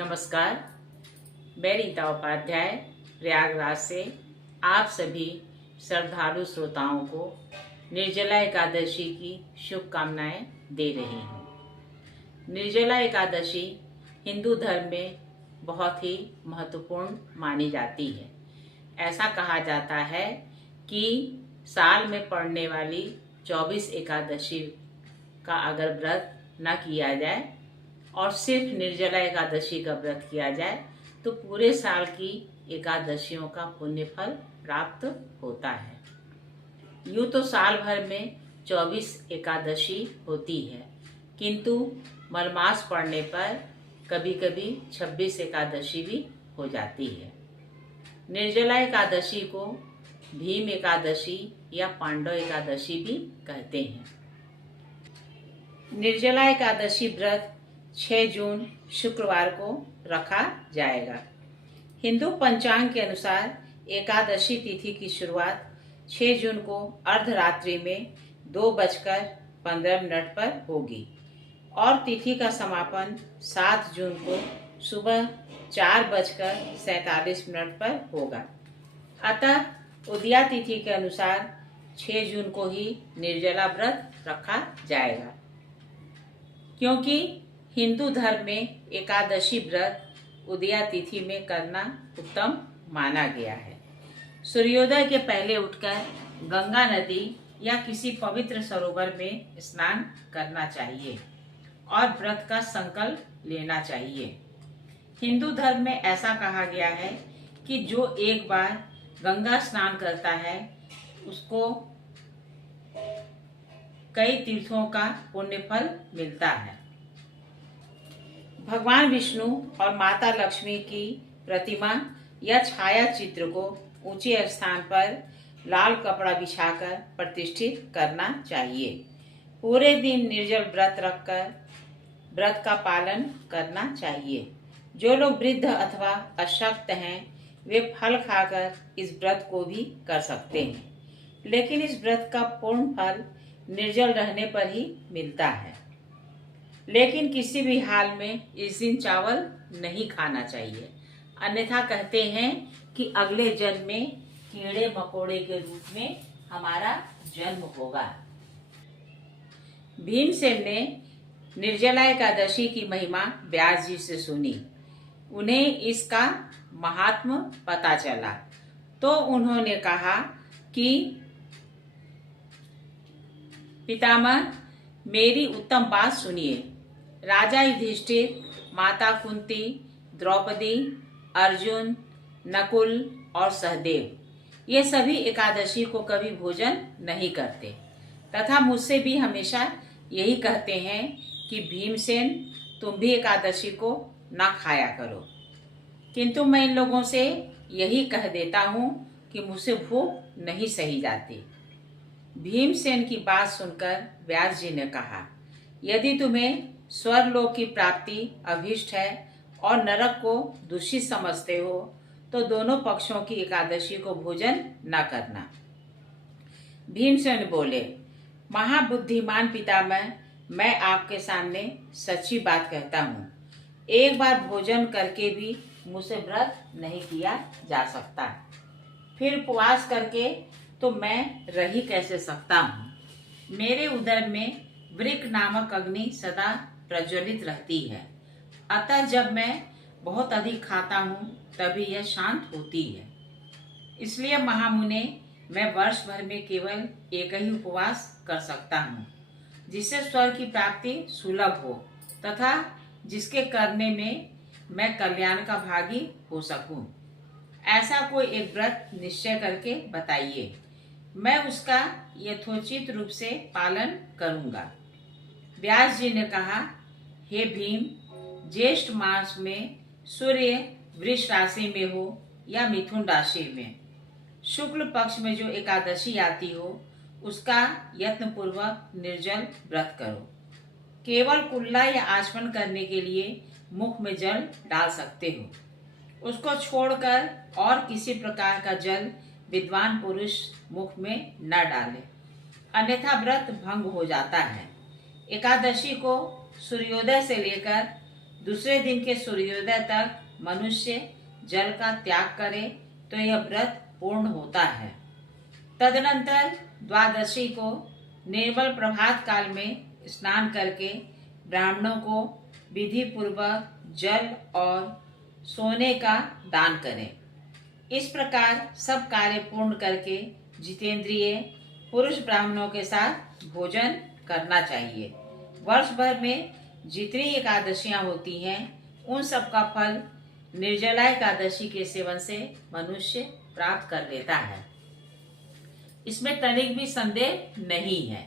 नमस्कार। मैं रीता उपाध्याय प्रयागराज से आप सभी श्रद्धालु श्रोताओं को निर्जला एकादशी की शुभकामनाएं दे रही हूँ। निर्जला एकादशी हिंदू धर्म में बहुत ही महत्वपूर्ण मानी जाती है। ऐसा कहा जाता है कि साल में पड़ने वाली 24 एकादशी का अगर व्रत न किया जाए और सिर्फ निर्जला एकादशी का व्रत किया जाए तो पूरे साल की एकादशियों का पुण्य फल प्राप्त होता है। यूँ तो साल भर में 24 एकादशी होती है, किंतु मलमास पड़ने पर कभी कभी 26 एकादशी भी हो जाती है। निर्जला एकादशी को भीम एकादशी या पांडव एकादशी भी कहते हैं। निर्जला एकादशी व्रत 6 जून शुक्रवार को रखा जाएगा। हिंदू पंचांग के अनुसार एकादशी तिथि की शुरुआत 6 जून को अर्धरात्रि में 2:15 पर होगी और तिथि का समापन 7 जून को सुबह 4:47 पर होगा। अतः उदया तिथि के अनुसार 6 जून को ही निर्जला व्रत रखा जाएगा, क्योंकि हिंदू धर्म में एकादशी व्रत उदया तिथि में करना उत्तम माना गया है। सूर्योदय के पहले उठकर गंगा नदी या किसी पवित्र सरोवर में स्नान करना चाहिए और व्रत का संकल्प लेना चाहिए। हिंदू धर्म में ऐसा कहा गया है कि जो एक बार गंगा स्नान करता है उसको कई तीर्थों का पुण्य फल मिलता है। भगवान विष्णु और माता लक्ष्मी की प्रतिमा या छाया चित्र को ऊंचे स्थान पर लाल कपड़ा बिछाकर प्रतिष्ठित करना चाहिए। पूरे दिन निर्जल व्रत रखकर व्रत का पालन करना चाहिए। जो लोग वृद्ध अथवा अशक्त हैं वे फल खाकर इस व्रत को भी कर सकते हैं, लेकिन इस व्रत का पूर्ण फल निर्जल रहने पर ही मिलता है। लेकिन किसी भी हाल में इस दिन चावल नहीं खाना चाहिए, अन्यथा कहते हैं कि अगले जन्म में कीड़े मकोड़े के रूप में हमारा जन्म होगा। भीमसेन ने निर्जला एकादशी की महिमा व्यास जी से सुनी। उन्हें इसका महात्म पता चला तो उन्होंने कहा कि पितामह, मेरी उत्तम बात सुनिए। राजा युधिष्ठिर, माता कुंती, द्रौपदी, अर्जुन, नकुल और सहदेव ये सभी एकादशी को कभी भोजन नहीं करते तथा मुझसे भी हमेशा यही कहते हैं कि भीमसेन, तुम भी एकादशी को ना खाया करो। किंतु मैं इन लोगों से यही कह देता हूँ कि मुझसे भूख नहीं सही जाती। भीमसेन की बात सुनकर व्यास जी ने कहा, यदि तुम्हें स्वर्गलोक की प्राप्ति अभीष्ट है और नरक को दूषित समझते हो तो दोनों पक्षों की एकादशी को भोजन न करना। भीमसेन बोले, महाबुद्धिमान पितामह, मैं आपके सामने सच्ची बात कहता हूँ। एक बार भोजन करके भी मुझसे व्रत नहीं किया जा सकता, फिर उपवास करके तो मैं रह ही कैसे सकता हूँ। मेरे उदर में वृक नामक अग्नि सदा प्रज्वलित रहती है, अतः जब मैं बहुत अधिक खाता हूँ तभी यह शांत होती है। इसलिए महामुने, मैं वर्ष भर में केवल एक ही उपवास कर सकता हूँ, जिससे स्वर्ग की प्राप्ति सुलभ हो तथा जिसके करने में मैं कल्याण का भागी हो सकूं। ऐसा कोई एक व्रत निश्चय करके बताइए, मैं उसका यथोचित रूप से पालन करूंगा। व्यास जी ने कहा, हे भीम, ज्येष्ठ मास में सूर्य वृष राशि में हो या मिथुन राशि में, शुक्ल पक्ष में जो एकादशी आती हो उसका यत्न पूर्वक निर्जल व्रत करो। केवल कुल्ला या आचमन करने के लिए मुख में जल डाल सकते हो। उसको छोड़कर और किसी प्रकार का जल विद्वान पुरुष मुख में न डाले, अन्यथा व्रत भंग हो जाता है। एकादशी को सूर्योदय से लेकर दूसरे दिन के सूर्योदय तक मनुष्य जल का त्याग करे तो यह व्रत पूर्ण होता है। तदनंतर द्वादशी को निर्मल प्रभात काल में स्नान करके ब्राह्मणों को विधि पूर्वक जल और सोने का दान करें। इस प्रकार सब कार्य पूर्ण करके जितेंद्रिय पुरुष ब्राह्मणों के साथ भोजन करना चाहिए। वर्ष भर में जितनी एकादशियां होती हैं उन सब का फल निर्जला एकादशी के सेवन से मनुष्य प्राप्त कर लेता है। इसमें तनिक भी संदेह नहीं है।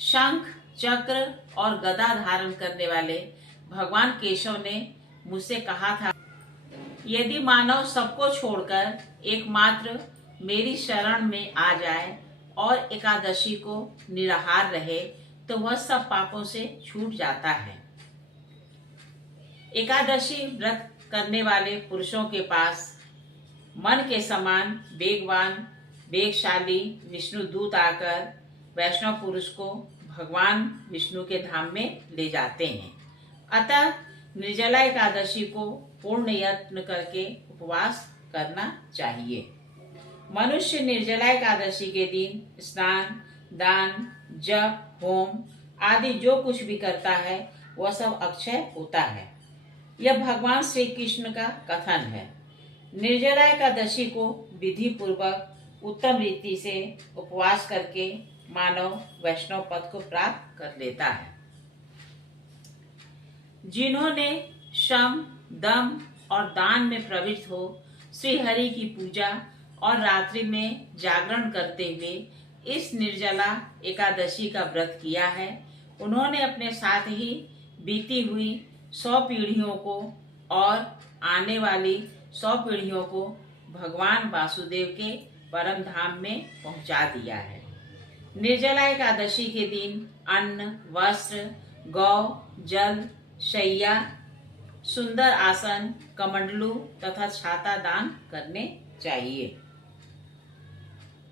शंख, चक्र और गदा धारण करने वाले भगवान केशव ने मुझसे कहा था, यदि मानव सबको छोड़कर एकमात्र मेरी शरण में आ जाए और एकादशी को निराहार रहे तो वह सब पापों से छूट जाता है। एकादशी व्रत करने वाले पुरुषों के पास मन के समान वेगवान वेगशाली विष्णु दूत आकर वैष्णव पुरुष को भगवान विष्णु के धाम में ले जाते हैं। अतः निर्जला एकादशी को पूर्ण यत्न करके उपवास करना चाहिए। मनुष्य निर्जला एकादशी के दिन स्नान, दान, जप, होम आदि जो कुछ भी करता है वह सब अक्षय होता है। यह भगवान श्री कृष्ण का कथन है। निर्जला एकादशी को विधि पूर्वक उत्तम रीति से उपवास करके मानव वैष्णव पद को प्राप्त कर लेता है। जिन्होंने शम, दम और दान में प्रवृत्त हो श्री हरि की पूजा और रात्रि में जागरण करते हुए इस निर्जला एकादशी का व्रत किया है, उन्होंने अपने साथ ही बीती हुई 100 पीढ़ियों को और आने वाली 100 पीढ़ियों को भगवान वासुदेव के परम धाम में पहुंचा दिया है। निर्जला एकादशी के दिन अन्न, वस्त्र, गौ, जल, शैया, सुंदर आसन, कमंडलू तथा छाता दान करने चाहिए।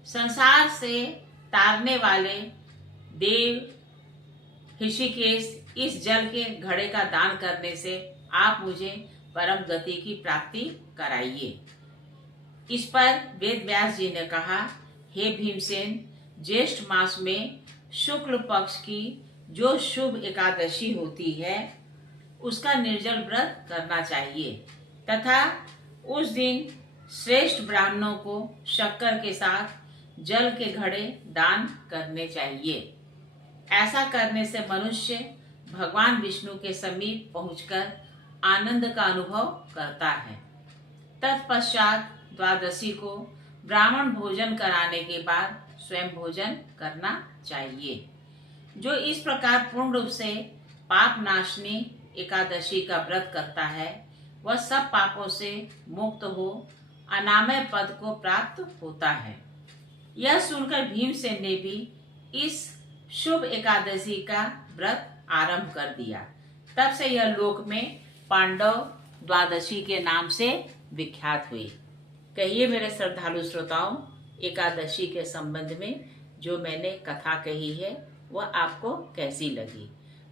संसार से तारने वाले देव ऋषिकेश, इस जल के घड़े का दान करने से आप मुझे परम गति की प्राप्ति कराइए। इस पर वेद व्यास जी ने कहा, हे भीमसेन, ज्येष्ठ मास में शुक्ल पक्ष की जो शुभ एकादशी होती है उसका निर्जल व्रत करना चाहिए तथा उस दिन श्रेष्ठ ब्राह्मणों को शक्कर के साथ जल के घड़े दान करने चाहिए। ऐसा करने से मनुष्य भगवान विष्णु के समीप पहुंचकर आनंद का अनुभव करता है। तत्पश्चात द्वादशी को ब्राह्मण भोजन कराने के बाद स्वयं भोजन करना चाहिए। जो इस प्रकार पूर्ण रूप से पाप नाशनी एकादशी का व्रत करता है वह सब पापों से मुक्त हो अनामय पद को प्राप्त होता है। यह सुनकर भीमसेन ने भी इस शुभ एकादशी का व्रत आरंभ कर दिया। तब से यह लोक में पांडव द्वादशी के नाम से विख्यात हुई। कहिए मेरे श्रद्धालु श्रोताओं, एकादशी के संबंध में जो मैंने कथा कही है वह आपको कैसी लगी?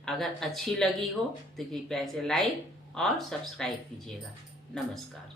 अगर अच्छी लगी हो तो कृपया इसे लाइक और सब्सक्राइब कीजिएगा। नमस्कार।